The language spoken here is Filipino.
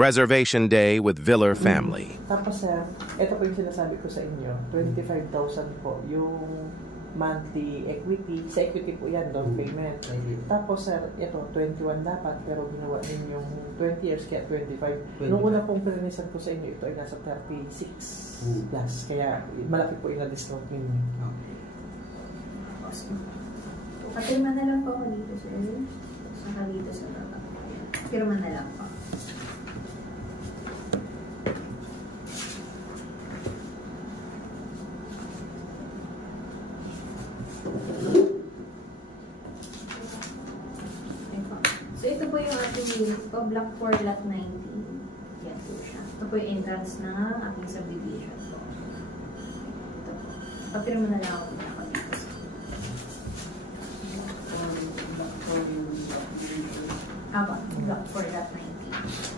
Reservation day with Viller family. Tapos sir, ito po yung sinasabi ko sa inyo, 25,000 po yung monthly equity. Sa equity po yan, down payment. Tapos sir, ito 21 dapat, pero ginawa din yung 20 years, kaya 25. Nung una pong pinanisan ko sa inyo, ito ay nasa 36 plus. Kaya malaki po yung na-discount ninyo. Papirma na lang po ako dito sir. Saka dito sa baba. Pirma na lang po. So, ito po yung ating unit po, Block 4, Lot 19. Yan po siya. Ito po yung entrance na ating subdivision po. Ito po. Papirma na lang ako dito. Block 4, Lot 19.